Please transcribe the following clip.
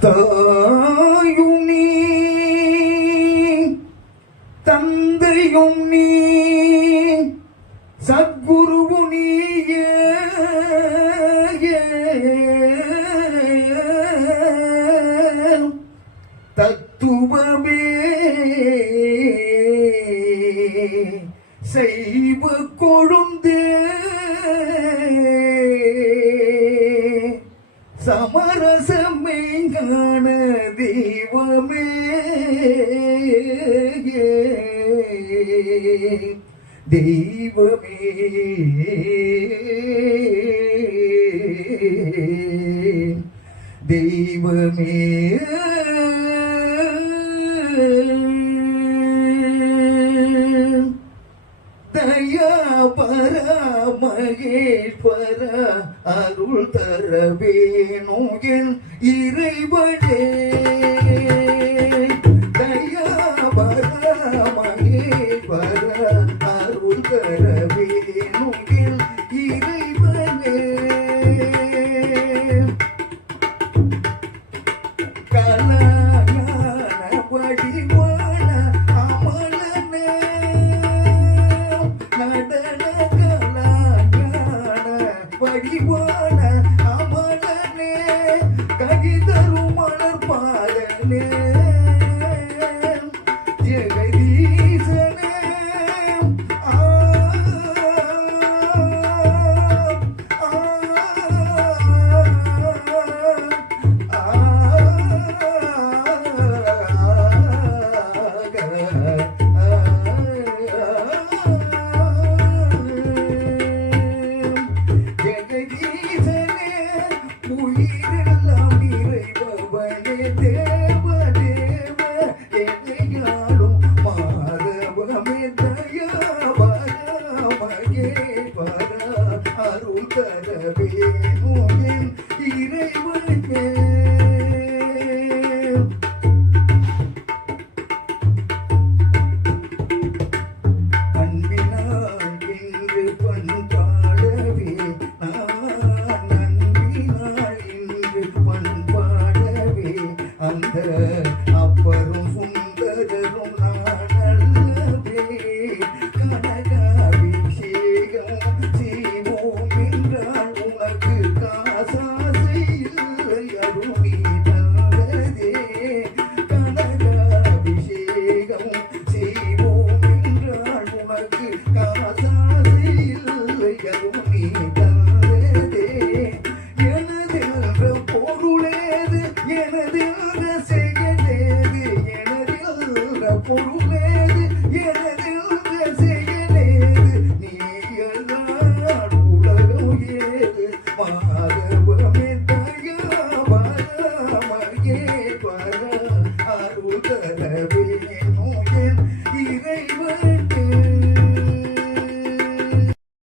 தாயும் நீ தந்தையும் நீ சத்குருவு நீயே தத்துவமே செய்வ கொழுந்தே சமரசமெங்கான தெய்வமே தெய்வமே தெய்வமே தயாபர மகேஸ்வர அருள் தர வேணும் என் இறைவனே தயாபர மகேஸ்வர அருள் தர வேணும் என் இறைவனே கலாஞான வடிவான அமலனே நடன கலாஞான வடிவான அமலனே ககிதரும் மலர்பாலனே ஜெகதீசனே உயிரெல்லாம் நிறைபவனே தேவ தேவ எதையாளும் மாதவமே தயாவரமகே பர அருள் தரவே நோயின் இறைவனே அன்பினால் இன்று பண்பாடவே பண்பாடவே அந்த அப்பரும் சுந்தரரும் நானல்லவே கனகாபிஷேகம் செய்வோம் என்றால் உனக்கு காசாசை இல்லை அருளி தந்ததே கனகாபிஷேகம் செய்வோம் என்றால் உனக்கு காசாசை இல்லை அருளி தந்ததே பொருளேது எனதில்ற செய்யலேது எனதில்ற பொருளேது எனதில்ற செய்யலேது நீ எல்லார் உலகம் ஏது மாதவமே தயாவரமகே பர அருள்